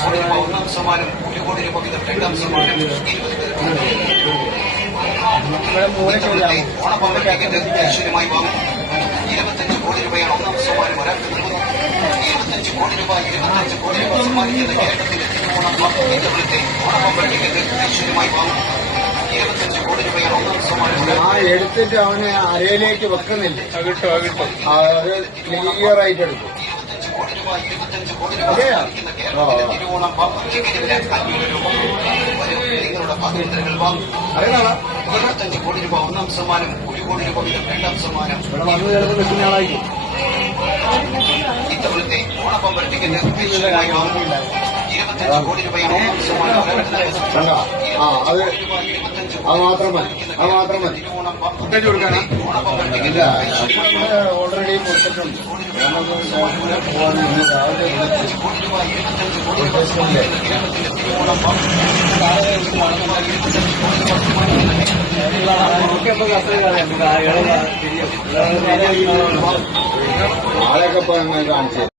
കോടി രൂപ ഒന്നാം സമ്മാനം ഒരു കോടി രൂപ വീതം രണ്ടാം സമ്മാനം ഓണപ്പമ്പ ടിക്കറ്റ് ഐശ്വര്യമായി വാങ്ങും. ഇരുപത്തഞ്ച് കോടി രൂപയാണ് ഒന്നാം സമ്മാനം ഒരാൾക്ക് നൽകുന്നത്. ഇരുപത്തഞ്ച് കോടി രൂപ ഇരുപത്തഞ്ച് കോടി രൂപ സമ്മാനിക്കുന്ന കേരളത്തിലെ തിരുവോണം ഇത്തവണത്തെ ഓണപ്പമ്പ ടിക്കറ്റ് ഐശ്വര്യമായി വാങ്ങും. ഇരുപത്തഞ്ച് കോടി രൂപയാണ് ഒന്നാം സമ്മാനം ആ എടുത്തിട്ട് അവനെ അരയിലേക്ക് വെക്കുന്നില്ല? അത് ക്ലിയർ ആയിട്ട് എടുക്കും. കോടി രൂപ ഇരുപത്തഞ്ച് കോടി രൂപ? സമ്മാനിക്കുന്ന കേരളത്തിലെ തിരുവോണം ടിക്കറ്റിന് അഞ്ഞൂറ് രൂപ നിങ്ങളുടെ പാത്രങ്ങൾ വാങ്ങും ഇരുപത്തഞ്ച് കോടി രൂപ ഒന്നാം സമ്മാനം ഒരു കോടി രൂപ വീതം രണ്ടാം സമ്മാനം ഇത്തവണത്തെ ഐശ്വര്യമായി ഇരുപത്തഞ്ച് കോടി രൂപയാണ് ഒന്നാം സമ്മാനം? ആ അത് അത് മാത്രം മതി അത് മാത്രം മതി. തിരുവോണം കൊടുക്കാനാ? ഇല്ല ഓൾറെഡി കൊടുത്തിട്ടുണ്ട്. ആളെയൊക്കെ ഇപ്പൊ അങ്ങനെ കാണിച്ചു